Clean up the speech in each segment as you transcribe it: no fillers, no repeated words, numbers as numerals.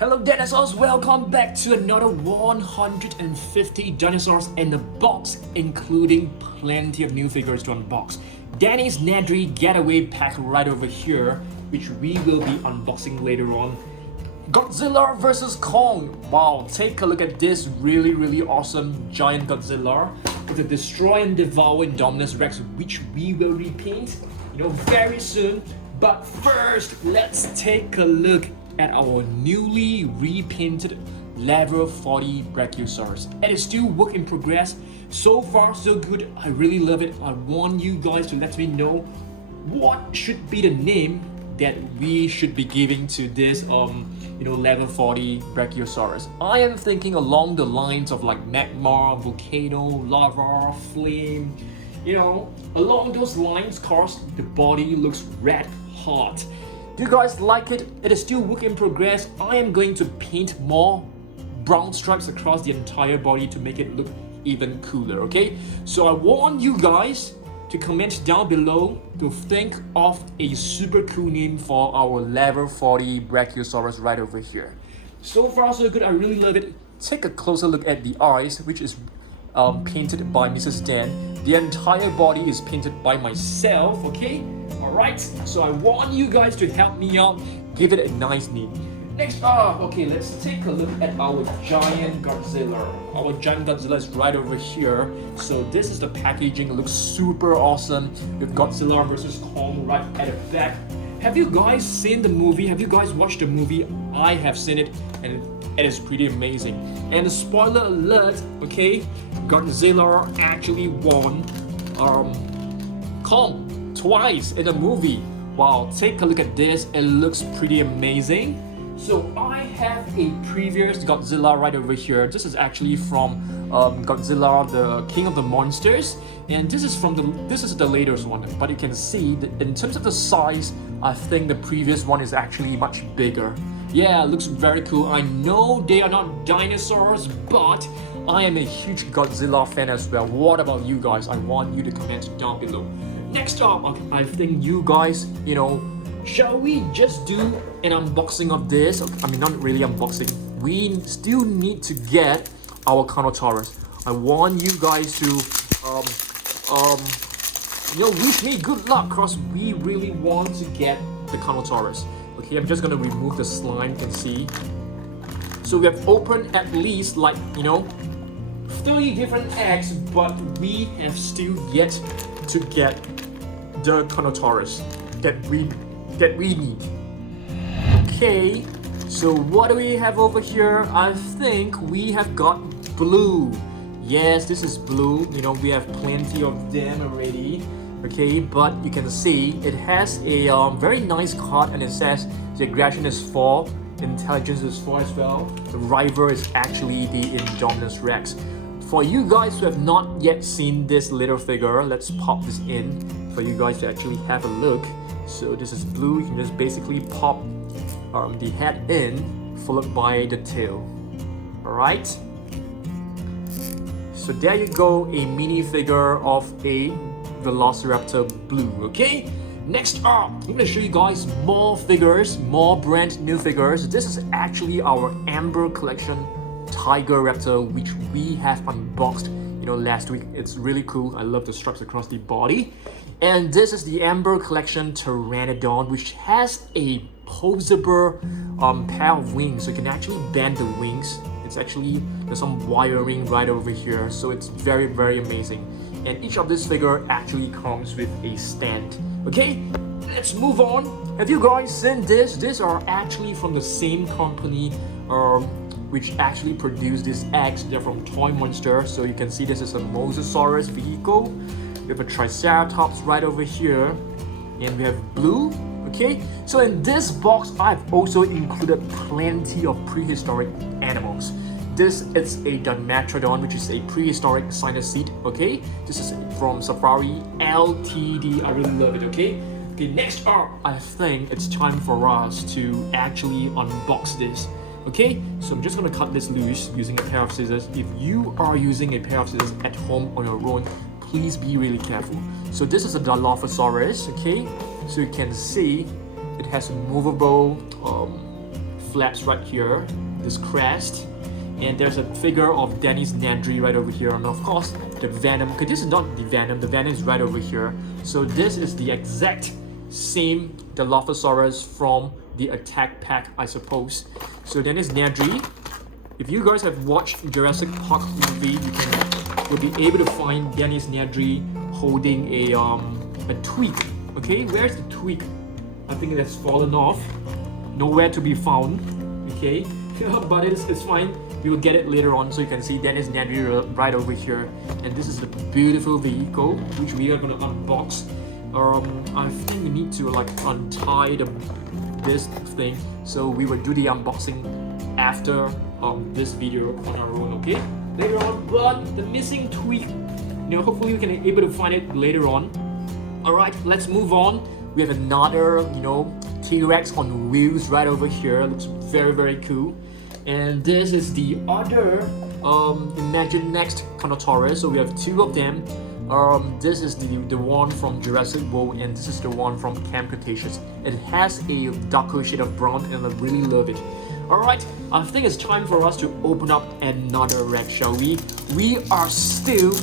Hello dinosaurs, welcome back to another 150 dinosaurs in the box, including plenty of new figures to unbox. Danny's Nedry Getaway pack right over here, which we will be unboxing later on. Godzilla vs Kong. Wow, take a look at this really awesome giant Godzilla with the Destroy and Devour Indominus Rex, which we will repaint, very soon. But first, let's take a look at our newly repainted level 40 Brachiosaurus. It is still work in progress. So far so good. I really love it. I want you guys to let me know what should be the name that we should be giving to this level 40 Brachiosaurus. I am thinking along the lines of like magma, volcano, lava, flame, along those lines, cause the body looks red hot. Do you guys like it? It is still work in progress. I am going to paint more brown stripes across the entire body to make it look even cooler, okay? So I want you guys to comment down below to think of a super cool name for our level 40 Brachiosaurus right over here. So far so good, I really love it. Take a closer look at the eyes, which is painted by Mrs. Dan. The entire body is painted by myself, okay? Alright, so I want you guys to help me out, give it a nice name. Next up, okay, let's take a look at our giant Godzilla. Our giant Godzilla is right over here. So this is the packaging, it looks super awesome with Godzilla vs Kong right at the back. Have you guys seen the movie? Have you guys watched the movie? I have seen it and it is pretty amazing. And the spoiler alert, okay, Godzilla actually won Kong twice in the movie. Wow, take a look at this. It looks pretty amazing. So I have a previous Godzilla right over here. This is actually from Godzilla, the King of the Monsters, and this is the latest one. But you can see that in terms of the size, I think the previous one is actually much bigger. Yeah, it looks very cool. I know they are not dinosaurs, but I am a huge Godzilla fan as well. What about you guys? I want you to comment down below. Next up, I think you guys, shall we just do an unboxing of this? I mean, not really unboxing. We still need to get our Carnotaurus. I want you guys to, wish me good luck, cause we really want to get the Carnotaurus. Okay, I'm just gonna remove the slime. You can see. So we have opened at least 30 different eggs, but we have still yet to get the Carnotaurus that we need. Okay, so what do we have over here? I think we have got blue. Yes, this is blue. We have plenty of them already. Okay, but you can see it has a very nice card, and it says the aggression is 4, intelligence is 4 as well. The rival is actually the Indominus Rex. For you guys who have not yet seen this little figure, let's pop this in for you guys to actually have a look. So this is blue. You can just basically pop the head in, followed by the tail. Alright. So there you go, a mini figure of a Velociraptor blue, okay? Next up, I'm going to show you guys more figures, more brand new figures. This is actually our Amber Collection Tiger Raptor, which we have unboxed last week. It's really cool. I love the stripes across the body. And this is the Amber Collection Pteranodon, which has a posable pair of wings, so you can actually bend the wings. There's some wiring right over here, so it's very amazing. And each of this figure actually comes with a stand. Okay, let's move on. Have you guys seen this? These are actually from the same company which actually produced these eggs. They're from Toy Monster. So you can see this is a Mosasaurus vehicle. We have a Triceratops right over here, and we have blue. Okay, so in this box I've also included plenty of prehistoric animals. This is a Dimetrodon, which is a prehistoric cynosure. Okay, this is from Safari Ltd. I really love it. Okay, next up, I think it's time for us to actually unbox this. Okay, so I'm just gonna cut this loose using a pair of scissors. If you are using a pair of scissors at home on your own, please be really careful. So this is a Dilophosaurus, okay? So you can see it has movable flaps right here, this crest, and there's a figure of Denny's Nedry right over here, and of course the Venom. Okay, this is not the Venom is right over here. So this is the exact same Dilophosaurus from the Attack Pack, I suppose. So Denny's Nedry. If you guys have watched Jurassic Park movie, you'll be able to find Denny's Nedry holding a twig. Okay, where's the twig? I think it has fallen off. Nowhere to be found. Okay, but it's fine. We will get it later on. So you can see Denny's Nedry right over here, and this is the beautiful vehicle which we are gonna unbox. I think we need to like untie this thing, so we will do the unboxing after this video on our own, okay? Later on, but the missing twig, hopefully we can be able to find it later on. Alright, let's move on. We have another, T-Rex on wheels right over here. Looks very, very cool. And this is the other Imagine Next Carnotaurus. So we have two of them. This is the one from Jurassic World, and this is the one from Camp Cretaceous. It has a darker shade of brown, and I really love it. Alright, I think it's time for us to open up another Rex, shall we? We are still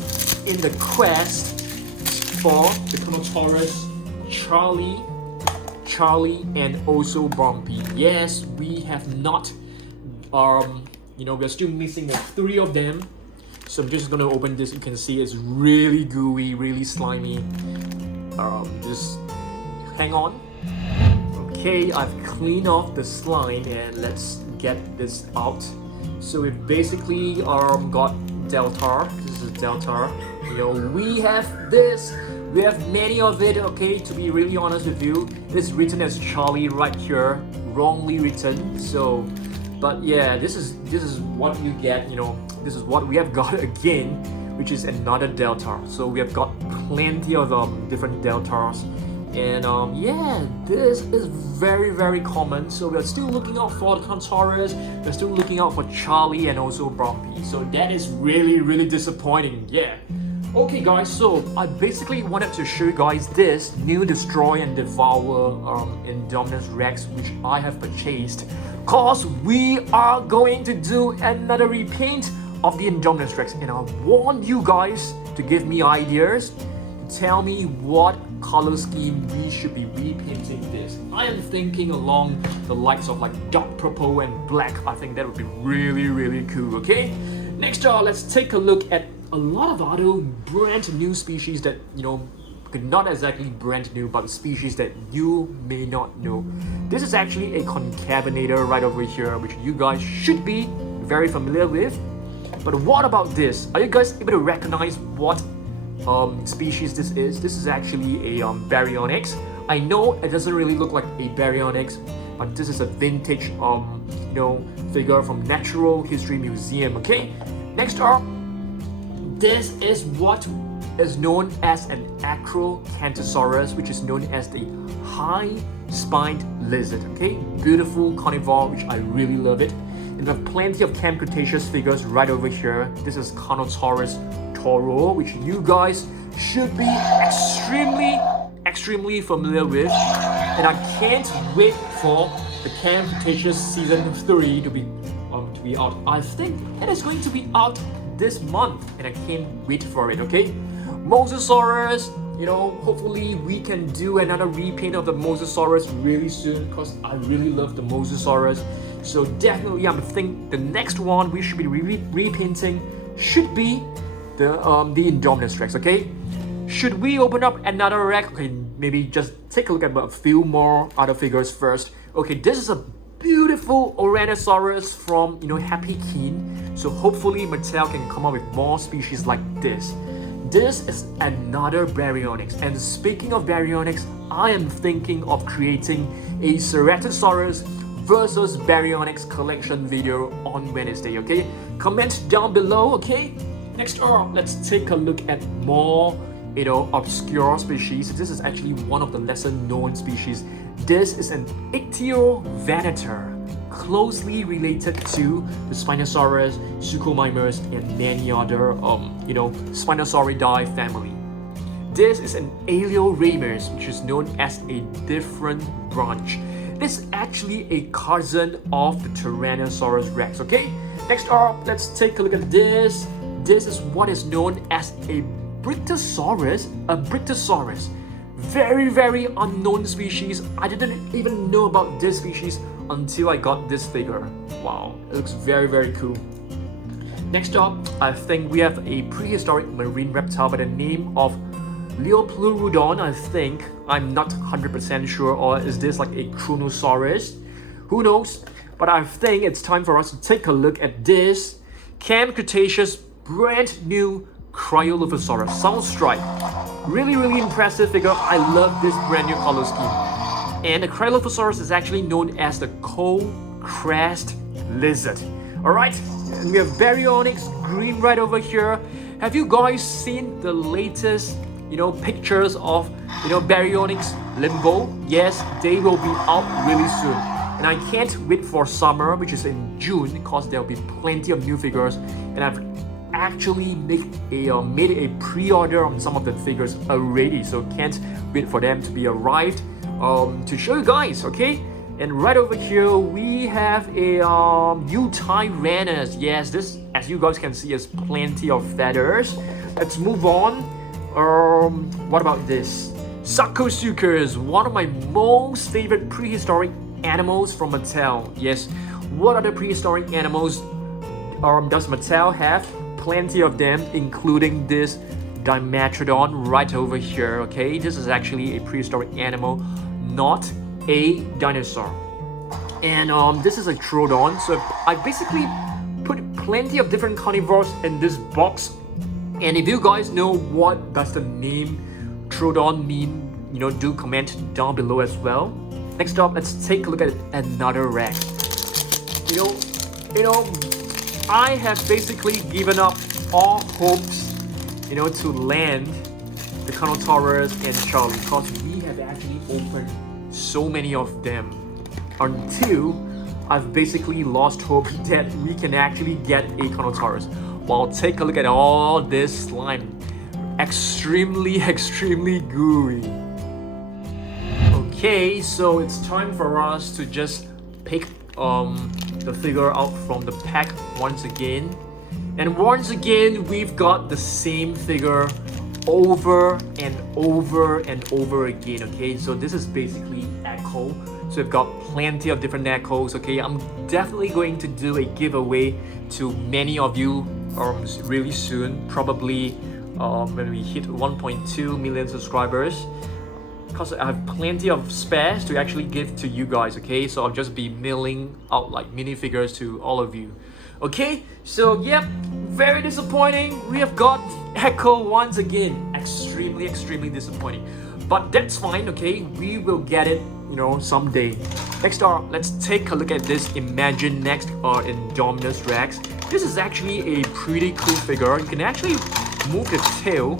in the quest for the Carnotaurus Charlie, and also Bumpy. Yes, we have not, we're still missing three of them. So I'm just gonna open this. You can see it's really gooey, really slimy. Just hang on. Okay, I've cleaned off the slime, and let's get this out. So we basically got Delta. This is Delta. We have this. We have many of it. Okay, to be really honest with you, it's written as Charlie right here, wrongly written. So, but yeah, this is what you get. This is what we have got again, which is another Delta. So we have got plenty of different Deltas. And yeah, this is very, very common. So we're still looking out for the Carnotaurus. We're still looking out for Charlie and also Bumpy. So that is really, really disappointing. Yeah. Okay guys, so I basically wanted to show you guys this new Destroy and Devour Indominus Rex, which I have purchased. Cause we are going to do another repaint of the Indominus Rex. And I want you guys to give me ideas. Tell me what color scheme we should be repainting this. I am thinking along the likes of like dark purple and black. I think that would be really, really cool, okay? Next, let's take a look at a lot of other brand new species that, not exactly brand new, but species that you may not know. This is actually a concavenator right over here, which you guys should be very familiar with. But what about this? Are you guys able to recognize what species this is? This is actually a Baryonyx. I know it doesn't really look like a Baryonyx, but this is a vintage figure from Natural History Museum. Okay, next up, this is what is known as an Acrocanthosaurus, which is known as the high-spined lizard. Okay, beautiful carnivore, which I really love it. And we have plenty of Camp Cretaceous figures right over here. This is Carnotaurus Toro, which you guys should be extremely familiar with. And I can't wait for the Camp Cretaceous Season 3 to be out. I think it is going to be out this month, and I can't wait for it, okay? Mosasaurus, hopefully we can do another repaint of the Mosasaurus really soon, because I really love the Mosasaurus. So definitely, I think the next one we should be repainting should be the Indominus Rex, okay? Should we open up another Rex? Okay, maybe just take a look at a few more other figures first. Okay, this is a beautiful Oranosaurus from, Happy Keen. So hopefully Mattel can come up with more species like this. This is another Baryonyx. And speaking of Baryonyx, I am thinking of creating a Ceratosaurus versus Baryonyx collection video on Wednesday, okay? Comment down below, okay? Next up, let's take a look at more, obscure species. This is actually one of the lesser known species. This is an Ichthyovanator, closely related to the Spinosaurus, Suchomimus, and many other, Spinosauridae family. This is an Alioramus, which is known as a different branch. This is actually a cousin of the Tyrannosaurus Rex, okay? Next up, let's take a look at this. This is what is known as a Brachiosaurus. A Brachiosaurus. Very, very unknown species. I didn't even know about this species until I got this figure. Wow, it looks very, very cool. Next up, I think we have a prehistoric marine reptile by the name of Leopleurodon, I think. I'm not 100% sure, or is this like a Kronosaurus? Who knows? But I think it's time for us to take a look at this Camp Cretaceous brand new Cryolophosaurus. Soundstrike. Really, really impressive figure. I love this brand new color scheme. And the Cryolophosaurus is actually known as the coal crest lizard. Alright, and we have baryonyx green right over here. Have you guys seen the latest pictures of baryonyx limbo? Yes, they will be out really soon. And I can't wait for summer, which is in June, because there'll be plenty of new figures. And I've actually made a pre-order on some of the figures already, so can't wait for them to be arrived to show you guys, okay? And right over here we have a Eutyrannus. Yes, this, as you guys can see, has plenty of feathers. Let's move on. What about this? Sarcosuchus, one of my most favorite prehistoric animals from Mattel. Yes, what other prehistoric animals does Mattel have? Plenty of them, including this Dimetrodon right over here, okay? This is actually a prehistoric animal, not a dinosaur. And this is a Troodon. So I basically put plenty of different carnivores in this box. And if you guys know what does the name Troodon mean, do comment down below as well. Next up, let's take a look at another Rex. I have basically given up all hopes, to land the Carnotaurus and Charlie, because we have actually opened so many of them until I've basically lost hope that we can actually get a Carnotaurus. Well, take a look at all this slime. Extremely, extremely gooey. Okay, so it's time for us to just pick the figure out from the pack once again. And once again, we've got the same figure over and over and over again, okay? So this is basically Echo. So we've got plenty of different Echoes, okay? I'm definitely going to do a giveaway to many of you really soon, probably when we hit 1.2 million subscribers, because I have plenty of spares to actually give to you guys, okay? So I'll just be mailing out like minifigures to all of you. Okay, so yep, very disappointing. We have got Echo once again. Extremely, extremely disappointing. But that's fine, okay? We will get it, someday. Next up, let's take a look at this Imagine Next Indominus Rex. This is actually a pretty cool figure. You can actually move the tail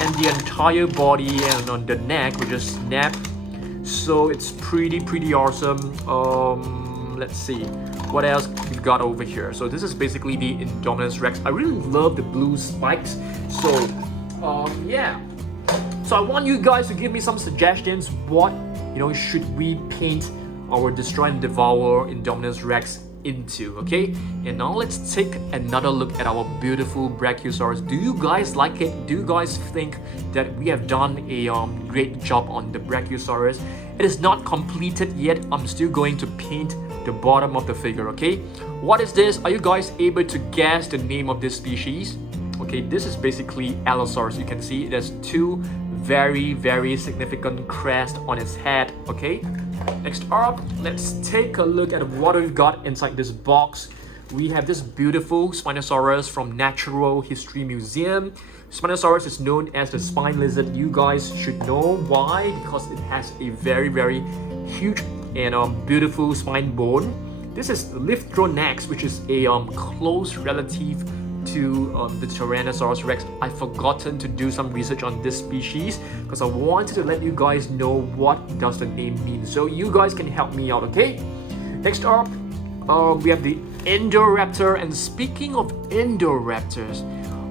and the entire body and on the neck will just snap. So it's pretty awesome. Let's see what else we've got over here. So this is basically the Indominus Rex. I really love the blue spikes. So yeah. So I want you guys to give me some suggestions. What should we paint our Destroy and Devour Indominus Rex into, okay? And now let's take another look at our beautiful Brachiosaurus. Do you guys like it? Do you guys think that we have done a great job on the Brachiosaurus? It is not completed yet. I'm still going to paint the bottom of the figure, okay? What is this? Are you guys able to guess the name of this species? Okay, this is basically Allosaurus. You can see it has two very significant crests on its head, okay? Next up, let's take a look at what we've got inside this box. We have this beautiful Spinosaurus from Natural History Museum. Spinosaurus is known as the spine lizard. You guys should know why, because it has a very huge and beautiful spine bone. This is Lithronax, which is a close relative to the Tyrannosaurus Rex. I've forgotten to do some research on this species because I wanted to let you guys know what does the name mean, so you guys can help me out, okay? Next up, we have the Indoraptor. And speaking of Indoraptors,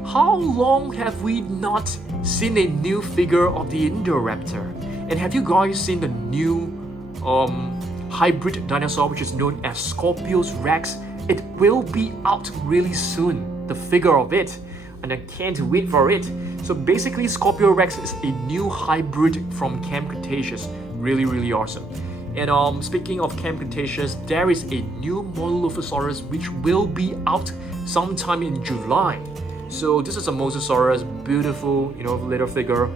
how long have we not seen a new figure of the Indoraptor? And have you guys seen the new hybrid dinosaur which is known as Scorpius Rex. It will be out really soon, the figure of it, and I can't wait for it. So basically Scorpio Rex is a new hybrid from Camp Cretaceous. Really awesome. And speaking of Camp Cretaceous, there is a new Mololophosaurus which will be out sometime in July. So this is a Mosasaurus, beautiful, little figure.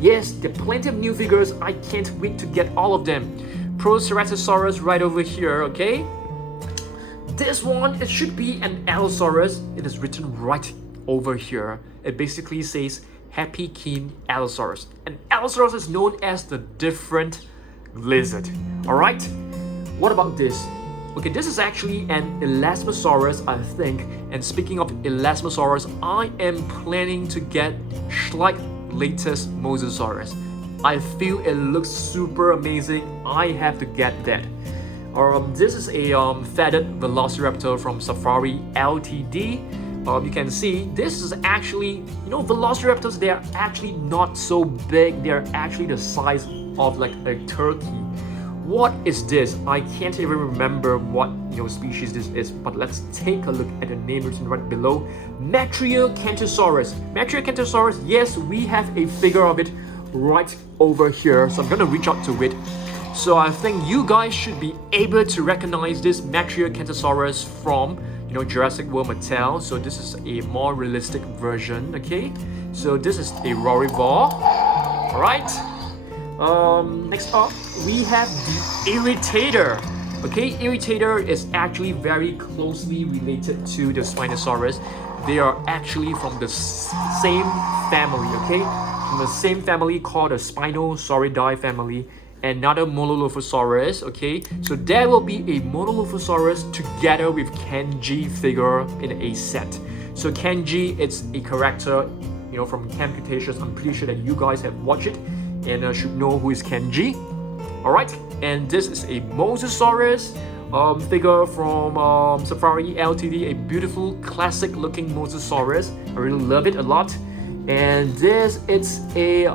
Yes, there are plenty of new figures. I can't wait to get all of them. Proceratosaurus right over here, okay? This one, it should be an Allosaurus. It is written right over here. It basically says Happy Keen Allosaurus. And Allosaurus is known as the different lizard. Alright? What about this? Okay, this is actually an Elasmosaurus, I think. And speaking of Elasmosaurus, I am planning to get Schleich latest Mosasaurus. I feel it looks super amazing. I have to get that. This is a feathered Velociraptor from Safari Ltd. You can see this is actually, Velociraptors, they are actually not so big. They are actually the size of like a turkey. What is this? I can't even remember what species this is, but let's take a look at the name written right below. Matriacanthosaurus. Matriacanthosaurus, yes, we have a figure of it right over here, so I'm gonna reach out to it. So I think you guys should be able to recognize this Matriacanthosaurus from Jurassic World Mattel. So this is a more realistic version, okay? So this is a Rorivore. Alright. Next up, we have the Irritator. Okay, Irritator is actually very closely related to the Spinosaurus. They are actually from the same family, okay? From the same family called the Spinosauridae family. Another Mololophosaurus, okay? So there will be a Mololophosaurus together with Kenji figure in a set. So Kenji, it's a character, from Camp Cretaceous. I'm pretty sure that you guys have watched it and should know who is Kenji. Alright, and this is a Mosasaurus figure from Safari Ltd. A beautiful, classic looking Mosasaurus. I really love it a lot. And this, it's a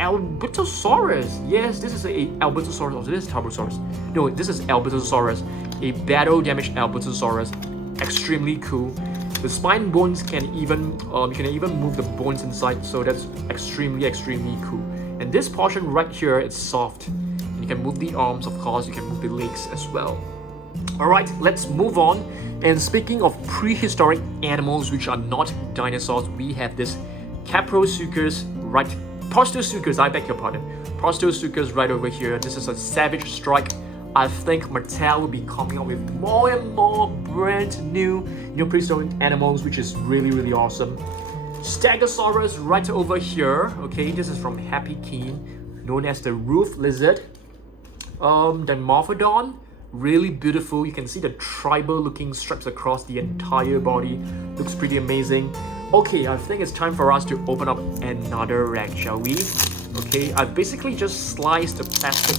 Albertosaurus. Yes, this is a Albertosaurus. Oh, this is Tarbosaurus. No, this is Albertosaurus. A battle damaged Albertosaurus. Extremely cool. The spine bones can even you can even move the bones inside, so that's extremely cool. And this portion right here, it's soft. And you can move the arms, of course. You can move the legs as well. All right, let's move on. And speaking of prehistoric animals which are not dinosaurs, we have this Caprosuchus right. Prostosuchus, I beg your pardon. Prostosuchus right over here. This is a Savage Strike. I think Mattel will be coming up with more and more brand new, prehistoric animals, which is really awesome. Stegosaurus right over here. Okay, this is from Happy Keen, known as the Roof Lizard. Dimorphodon, really beautiful. You can see the tribal looking stripes across the entire body. Looks pretty amazing. Okay, I think it's time for us to open up another rack, shall we? Okay, I've basically just sliced the plastic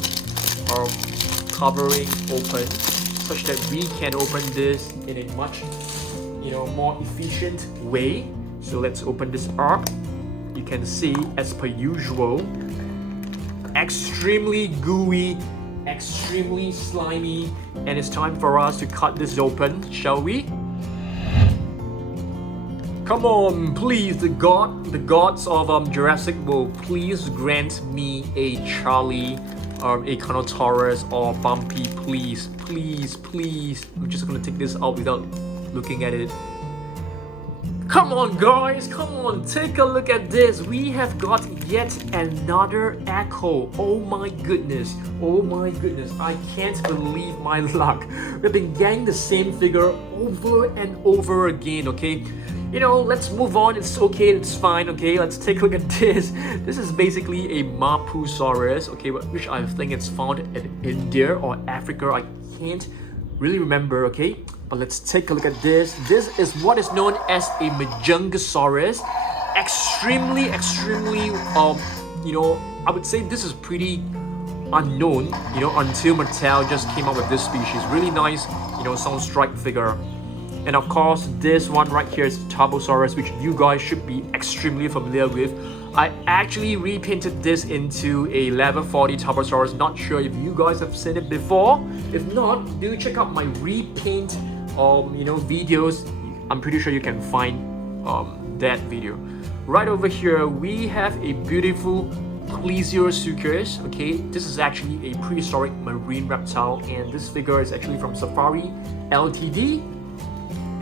covering open such that we can open this in a much more efficient way. So let's open this up. You can see, as per usual, extremely gooey, extremely slimy, and it's time for us to cut this open, shall we? Come on, please, the gods of Jurassic World, please grant me a Charlie, a Carnotaurus, or Bumpy, please. I'm just gonna take this out without looking at it. Come on, guys, come on, take a look at this. We have got yet another Echo. Oh my goodness, I can't believe my luck. We've been getting the same figure over and over again, okay? Let's move on. It's okay, it's fine, okay? Let's take a look at this. This is basically a Mapusaurus, okay, which I think it's found in India or Africa. I can't really remember, okay? But let's take a look at this. This is what is known as a Majungasaurus. Extremely, I would say this is pretty unknown, until Mattel just came up with this species. Really nice, sound strike figure. And of course, this one right here is Tarbosaurus, which you guys should be extremely familiar with. I actually repainted this into a level 40 Tarbosaurus. Not sure if you guys have seen it before. If not, do check out my repaint videos. I'm pretty sure you can find that video. Right over here we have a beautiful Plesiosaurus. Okay, this is actually a prehistoric marine reptile, and this figure is actually from Safari Ltd.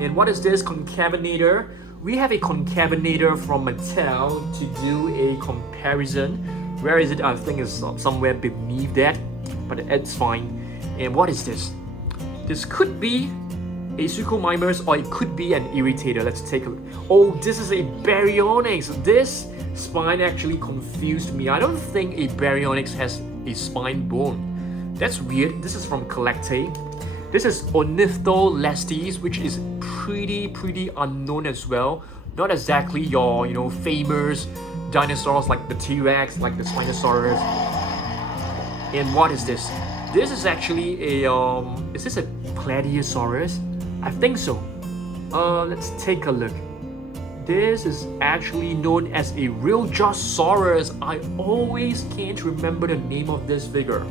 And what is this? Concavenator. We have a concavenator from Mattel to do a comparison. Where is it? I think it's somewhere beneath that, but it's fine. And what is this? This could be a Suchomimus, or it could be an Irritator. Let's take a look. Oh, this is a Baryonyx. This spine actually confused me. I don't think a Baryonyx has a spine bone. That's weird. This is from Collecte. This is Ornitholestes, which is pretty unknown as well. Not exactly your famous dinosaurs like the T-Rex, like the Spinosaurus. And what is this? This is actually a is this a Plagiosaurus? I think so. Let's take a look. This is actually known as a Rheosaurus. I always can't remember the name of this figure.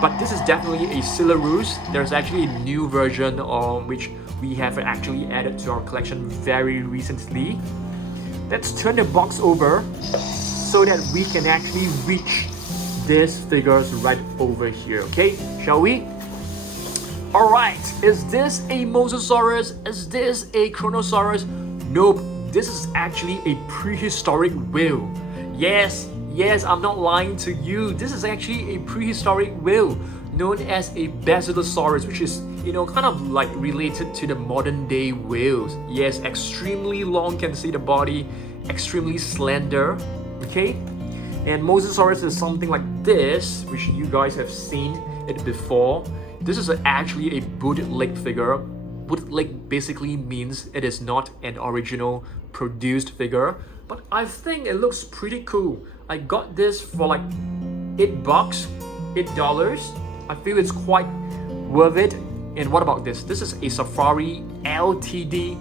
But this is definitely a Silarus. There's actually a new version which we have actually added to our collection very recently. Let's turn the box over so that we can actually reach these figures right over here. Okay, shall we? Alright, is this a Mosasaurus? Is this a Kronosaurus? Nope, this is actually a prehistoric whale. Yes, I'm not lying to you. This is actually a prehistoric whale known as a Basilosaurus, which is, kind of like related to the modern day whales. Yes, extremely long, can see the body, extremely slender, okay? And Mosasaurus is something like this, which you guys have seen it before. This is actually a bootleg figure. Bootleg basically means it is not an original produced figure, but I think it looks pretty cool. I got this for like $8. I feel it's quite worth it. And what about this? This is a Safari Ltd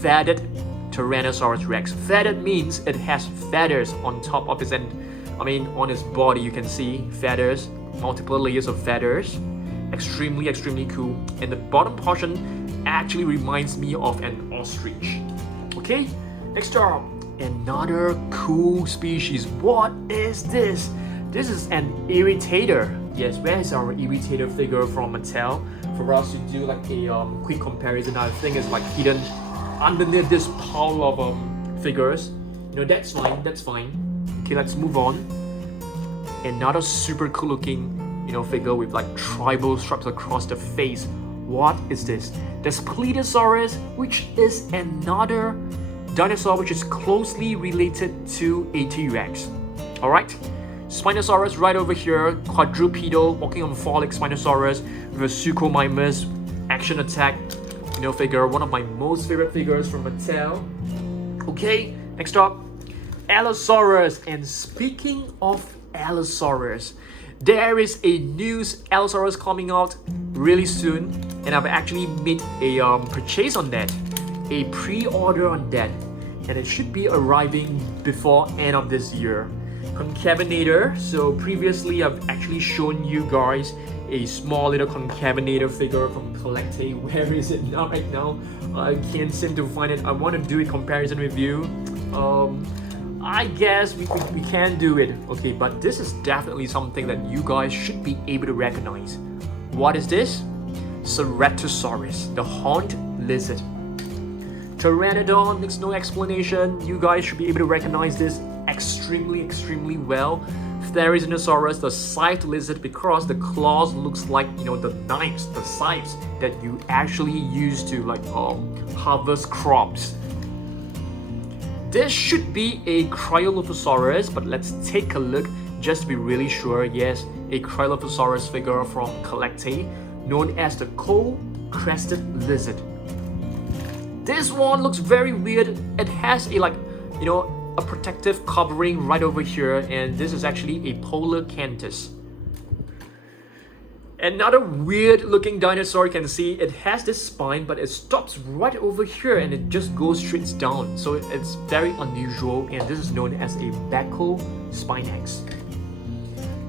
feathered Tyrannosaurus Rex. Feathered means it has feathers on top of its end. On its body you can see feathers, multiple layers of feathers. Extremely cool. And the bottom portion actually reminds me of an ostrich. Okay, next up, another cool species. What is this? This is an Irritator. Yes, where is our Irritator figure from Mattel? For us to do like a quick comparison, I think it's like hidden underneath this pile of figures. That's fine. Okay, let's move on. Another super cool looking figure with like tribal stripes across the face. What is this? There's Plesiosaurus, which is another dinosaur which is closely related to a T-Rex. Alright, Spinosaurus right over here, quadrupedal, walking on four legs Spinosaurus with a Suchomimus action attack figure, one of my most favorite figures from Mattel. Okay, next up, Allosaurus. And speaking of Allosaurus, there is a new Allosaurus coming out really soon, and I've actually made a purchase on that, a pre-order on that, and it should be arriving before end of this year. Concavenator. So previously I've actually shown you guys a small little Concavenator figure from Collecte. Where is it now? Right now I can't seem to find it. I want to do a comparison with you. I guess we can do it. Okay, but this is definitely something that you guys should be able to recognize. What is this? Ceratosaurus, the horned lizard. Pteranodon needs no explanation. You guys should be able to recognize this extremely well. Therizinosaurus, the scythe lizard, because the claws looks like the knives, the scythes that you actually use to harvest crops. This should be a Cryolophosaurus, but let's take a look just to be really sure. Yes, a Cryolophosaurus figure from Collecte, known as the coal-crested lizard. This one looks very weird. It has a protective covering right over here, and this is actually a Polar Cantus. Another weird looking dinosaur, you can see it has this spine, but it stops right over here and it just goes straight down. So it's very unusual, and this is known as a Baco Spinax.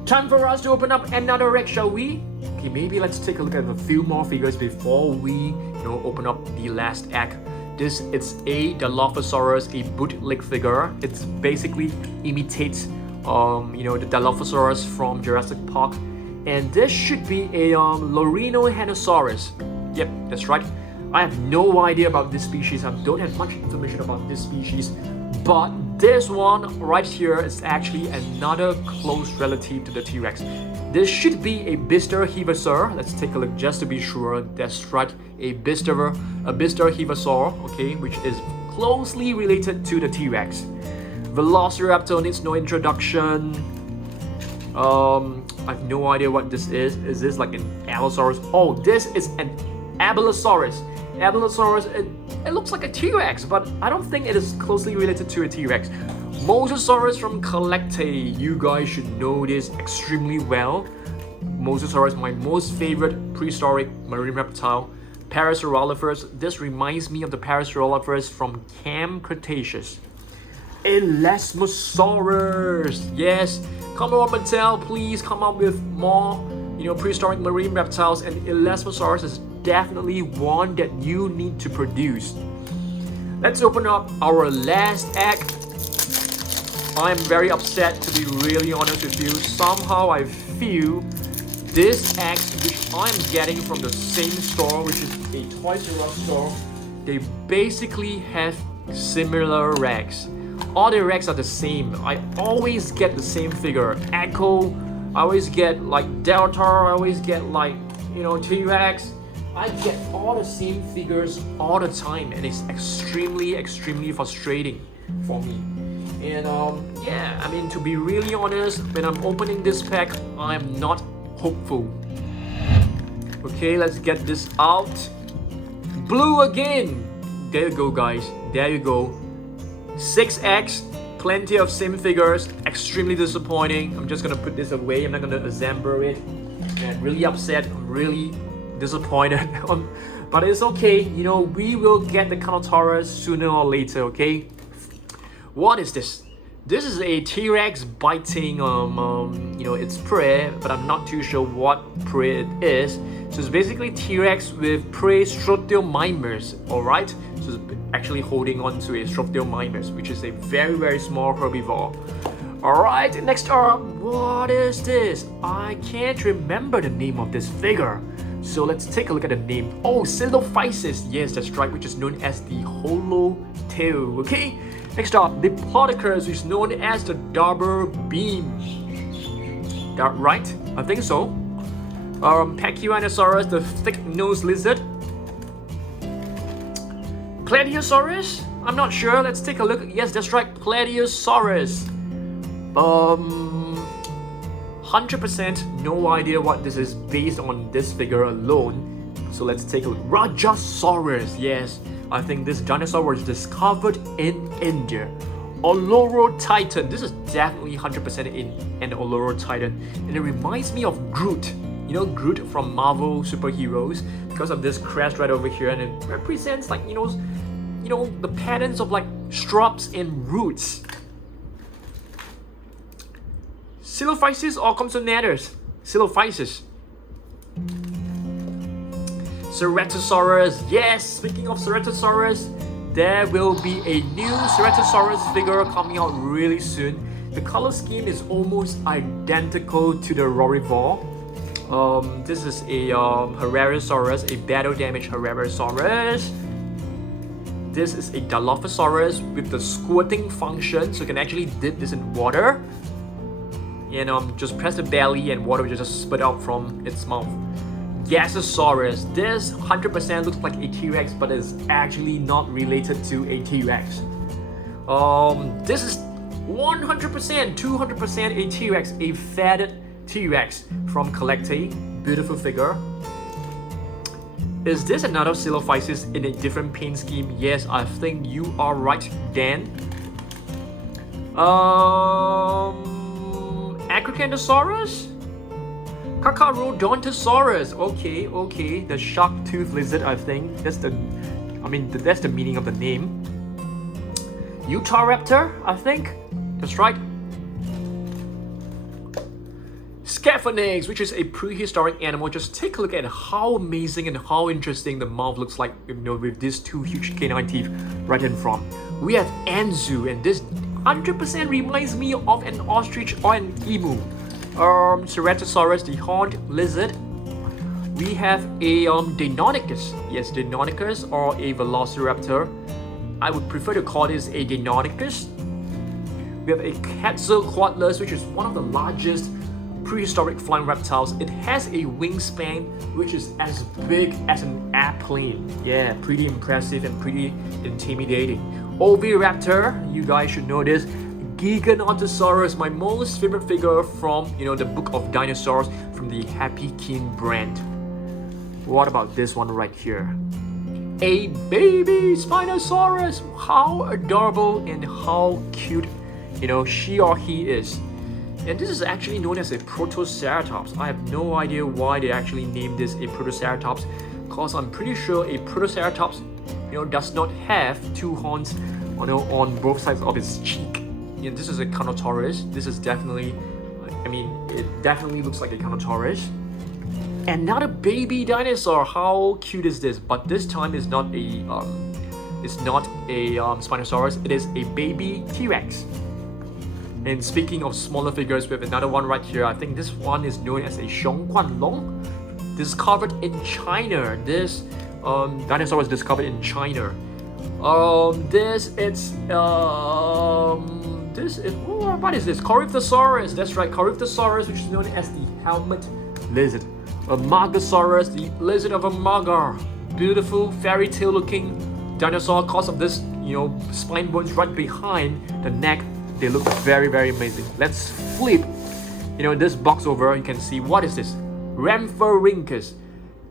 Time for us to open up another egg, shall we? Okay, maybe let's take a look at a few more figures before we, open up the last egg. This is a Dilophosaurus, a bootleg figure. It basically imitates, the Dilophosaurus from Jurassic Park. And this should be a Lorinohenosaurus. Yep, that's right. I have no idea about this species. I don't have much information about this species. But this one right here is actually another close relative to the T-Rex. This should be a Bisterhevosaur. Let's take a look just to be sure. That's right, a Bisterhevosaur, okay, which is closely related to the T-Rex. Velociraptor needs no introduction. I have no idea what this is. Is this like an Allosaurus? Oh, this is an Abelisaurus. Abelisaurus, it looks like a T-Rex, but I don't think it is closely related to a T-Rex. Mosasaurus from Collecte. You guys should know this extremely well. Mosasaurus, my most favorite prehistoric marine reptile. Parasaurolophus. This reminds me of the Parasaurolophus from Camp Cretaceous. Elasmosaurus. Yes. Come on, Mattel, please come up with more, prehistoric marine reptiles, and Elasmosaurus is definitely one that you need to produce. Let's open up our last egg. I'm very upset, to be really honest with you. Somehow I feel this egg, which I'm getting from the same store, which is a Toys R Us store, they basically have similar eggs. All the eggs are the same. I always get the same figure. Echo, I always get like Delta, I always get like, T-Rex. I get all the same figures all the time, and it's extremely frustrating for me. And to be really honest, when I'm opening this pack, I'm not hopeful. Okay, let's get this out. Blue again. There you go, guys. There you go. 6 eggs, plenty of same figures, extremely disappointing. I'm just gonna put this away. I'm not gonna assemble it. And really upset. I'm really disappointed. But it's okay. We will get the Carnotaurus sooner or later. Okay. What is this? This is a T-Rex biting its prey, but I'm not too sure what prey it is. So it's basically T-Rex with prey Struthiomimus, alright? So it's actually holding on to a Struthiomimus, which is a very small herbivore. Alright, next up, what is this? I can't remember the name of this figure. So let's take a look at the name. Oh, Silophysis, yes, that's right, which is known as the Holo Tail, okay? Next up, Diplodocus, which is known as the Double Beam. That right? I think so. Pachyrhinosaurus, the thick-nosed lizard. Plateosaurus? I'm not sure. Let's take a look. Yes, that's right. Plateosaurus. 100% no idea what this is based on this figure alone. So let's take a look. Rajasaurus. Yes, I think this dinosaur was discovered in India. Olorotitan. This is definitely 100% in an Olorotitan. And it reminds me of Groot. Groot from Marvel superheroes, because of this crest right over here, and it represents like the patterns of like shrubs and roots. Silophysis or Compsognathus? Silophysis. Ceratosaurus. Yes, speaking of Ceratosaurus, there will be a new Ceratosaurus figure coming out really soon. The color scheme is almost identical to the Rorivore. This is a Herrerasaurus, a battle damage Herrerasaurus. This is a Dilophosaurus with the squirting function, so you can actually dip this in water. And just press the belly and water will just spit out from its mouth. Gasosaurus. This 100% looks like a T-Rex, but is actually not related to a T-Rex. This is 100%, 200% a T-Rex, a fatted T-Rex from Collecte. Beautiful figure. Is this another Silophysis in a different paint scheme? Yes, I think you are right, Dan. Acrocanthosaurus? Dinosaurs. Okay, the shark tooth lizard, I think. That's the meaning of the name. Utahraptor, I think. That's right. Scaphonax, which is a prehistoric animal. Just take a look at how amazing and how interesting the mouth looks like, with these two huge canine teeth right in front. We have Anzu, and this 100% reminds me of an ostrich or an emu. Ceratosaurus, the horned lizard. We have a Deinonychus. Yes, Deinonychus or a Velociraptor. I would prefer to call this a Deinonychus. We have a Quetzalcoatlus, which is one of the largest prehistoric flying reptiles. It has a wingspan which is as big as an airplane. Yeah, pretty impressive and pretty intimidating. Oviraptor, you guys should know this. Giganotosaurus, my most favorite figure from the book of Dinosaurs from the Happy Keen brand. What about this one right here? A baby Spinosaurus. How adorable and how cute she or he is. And this is actually known as a Protoceratops. I have no idea why they actually named this a Protoceratops, because I'm pretty sure a Protoceratops does not have two horns on both sides of its cheek. This is a Carnotaurus. This is definitely, it definitely looks like a Carnotaurus. Another baby dinosaur. How cute is this? But this time it's not a Spinosaurus. It is a baby T-Rex. And speaking of smaller figures, we have another one right here. I think this one is known as a Xiongguanlong. This is covered in China. This dinosaur was discovered in China. This is what is this? Coryphosaurus. That's right, Coryphosaurus, which is known as the helmet lizard. Amargasaurus, the lizard of Amarga. Beautiful fairy tale looking dinosaur. Cause of this, spine bones right behind the neck. They look very, very amazing. Let's flip, this box over. You can see, what is this? Rhamphorhynchus.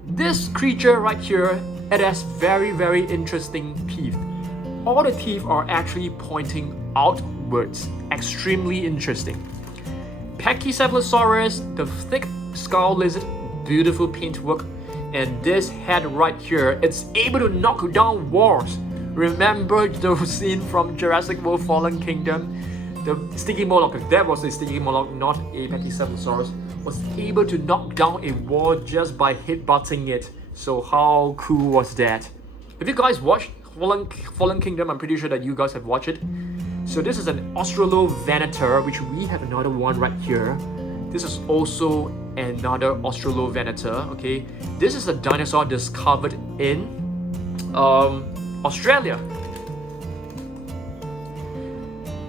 This creature right here, it has very, very interesting teeth. All the teeth are actually pointing outwards. Extremely interesting. Pachycephalosaurus, the thick skull lizard, beautiful paintwork. And this head right here, it's able to knock down walls. Remember the scene from Jurassic World Fallen Kingdom? The sticky Moloch, that was a sticky Moloch, not a Pachycephalosaurus, was able to knock down a wall just by headbutting it. So how cool was that? If you guys watched Fallen Kingdom, I'm pretty sure that you guys have watched it. So this is an Australovenator, which we have another one right here. This is also another Australovenator. Okay, this is a dinosaur discovered in Australia.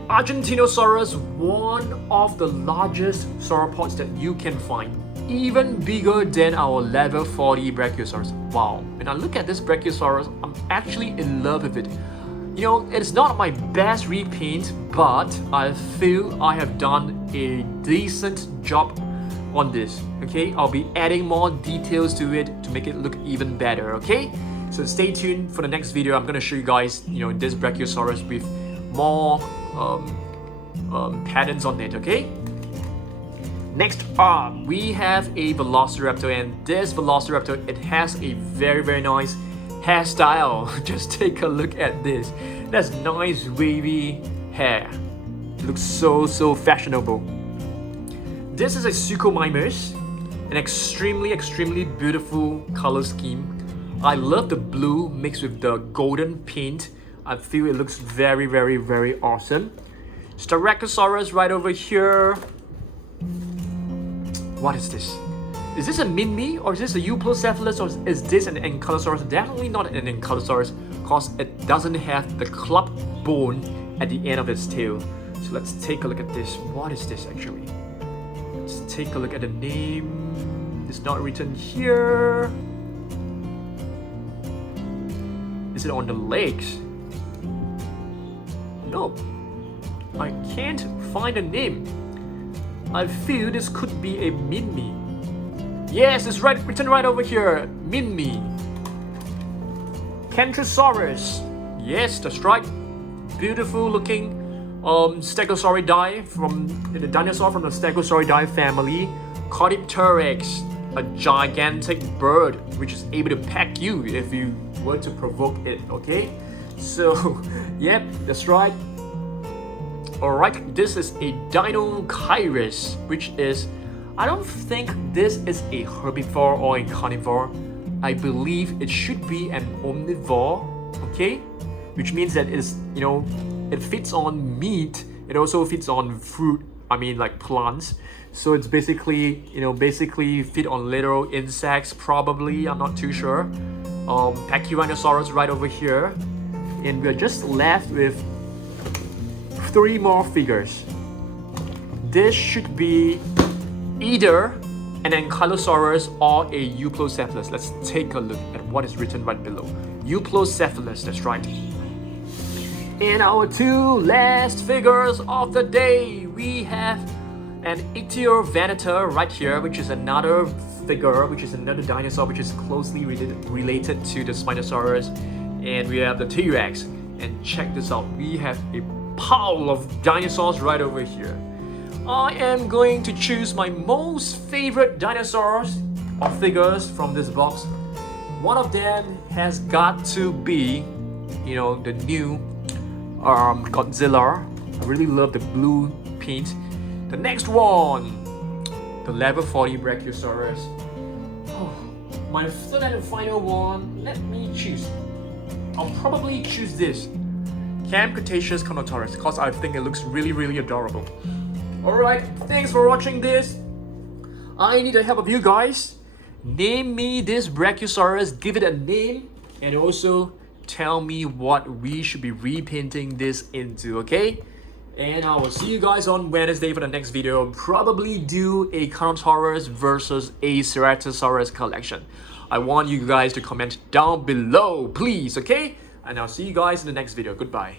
Argentinosaurus, one of the largest sauropods that you can find. Even bigger than our level 40 Brachiosaurus. Wow, when I look at this Brachiosaurus, I'm actually in love with it. It's not my best repaint, but I feel I have done a decent job on this. Okay, I'll be adding more details to it to make it look even better. Okay, so stay tuned for the next video. I'm gonna show you guys, this Brachiosaurus with more patterns on it. Okay. Next up, we have a Velociraptor, and this Velociraptor, it has a very, very nice hairstyle. Just take a look at this. That's nice wavy hair. It looks so fashionable. This is a Suchomimus, an extremely beautiful color scheme. I love the blue mixed with the golden paint. I feel it looks very awesome. Styracosaurus right over here. What is this? Is this a Minmi, or is this a Euplocephalus, or is this an Ankylosaurus? Definitely not an Ankylosaurus, because it doesn't have the club bone at the end of its tail. So let's take a look at this. What is this actually? Let's take a look at the name. It's not written here. Is it on the legs? No, I can't find a name. I feel this could be a Minmi. Yes, it's right, written right over here. Minmi. Kentrosaurus. Yes, that's right. Beautiful looking Stegosauridae from the dinosaur from the Stegosauridae family. Caudipteryx, a gigantic bird which is able to peck you if you were to provoke it, okay? So, yep, that's right. Alright, this is a Dinosaurs, which is, I don't think this is a herbivore or a carnivore. I believe it should be an omnivore, okay? Which means that it's, it feeds on meat, it also feeds on fruit, like plants. So it's basically, basically feed on little insects, probably, I'm not too sure. Pachyrhinosaurus right over here. And we're just left with 3 more figures. This should be either an Ankylosaurus or a Euplocephalus. Let's take a look at what is written right below. Euplocephalus, that's right. And our 2 last figures of the day, we have an Ichthyovanita right here, which is another figure, which is another dinosaur which is closely related to the Spinosaurus. And we have the T-Rex. And check this out, we have a pile of dinosaurs right over here. I am going to choose my most favorite dinosaurs or figures from this box. One of them has got to be, the new Godzilla. I really love the blue paint. The next one, the level 40 Brachiosaurus. Oh, my third and final one, let me choose. I'll probably choose this, Camp Cretaceous Dinosaur Eggs, because I think it looks really, really adorable. Alright, thanks for watching this. I need the help of you guys. Name me this Brachiosaurus, give it a name, and also tell me what we should be repainting this into, okay? And I will see you guys on Wednesday for the next video. I'll probably do a Carnotaurus versus a Ceratosaurus collection. I want you guys to comment down below, please, okay? And I'll see you guys in the next video. Goodbye.